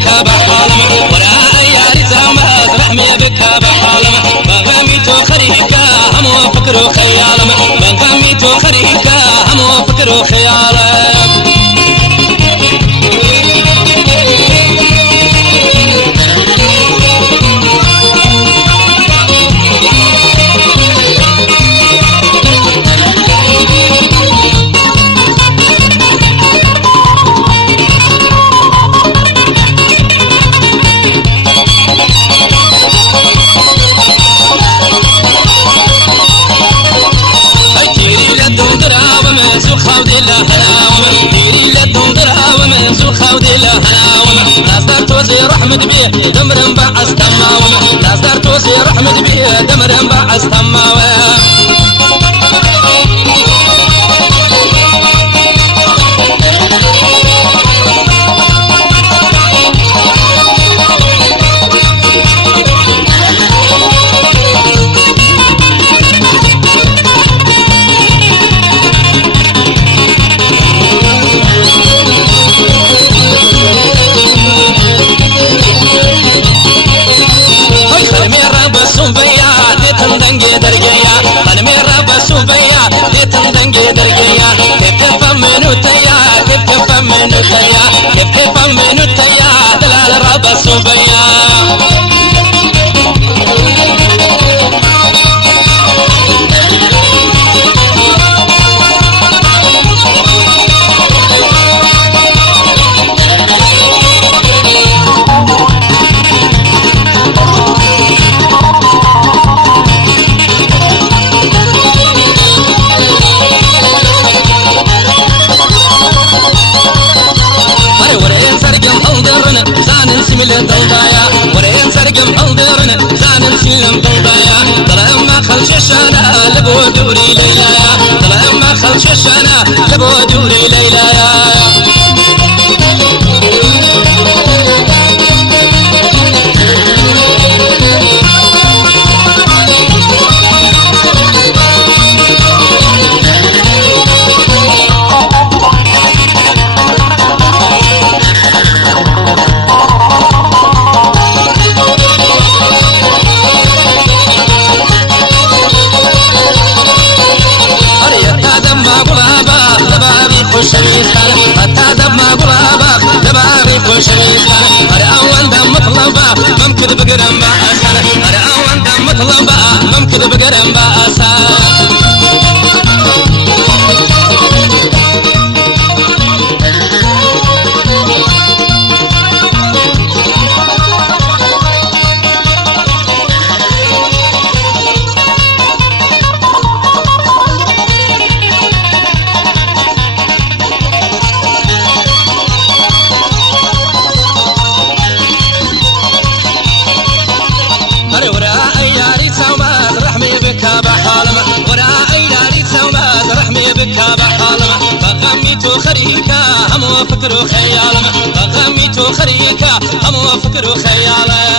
بك بحالم ورا يا رزامات رحمي بك بحالم بغميتو خريكا هم فكر وخيالم بغميتو خريكا هم فكر وخيالم رحمد بيه دمر بعث تماوم لا صدر توصي رحمد بيه دمر بعث تماوم كيف من التيا دلال رب الصبيا ورين سرقم حضرنا زان نسلم طوبايا ترى ما خلش الشانا لبو دوري ليلايا ترى ما خلش الشانا لبو دوري ليلايا ممكن بقرن بأسا أنا أول دم مطلبا ممكن بقرن بأسا خريكا هم فكر خيالم بغميتو خريكا هم فكر خيالم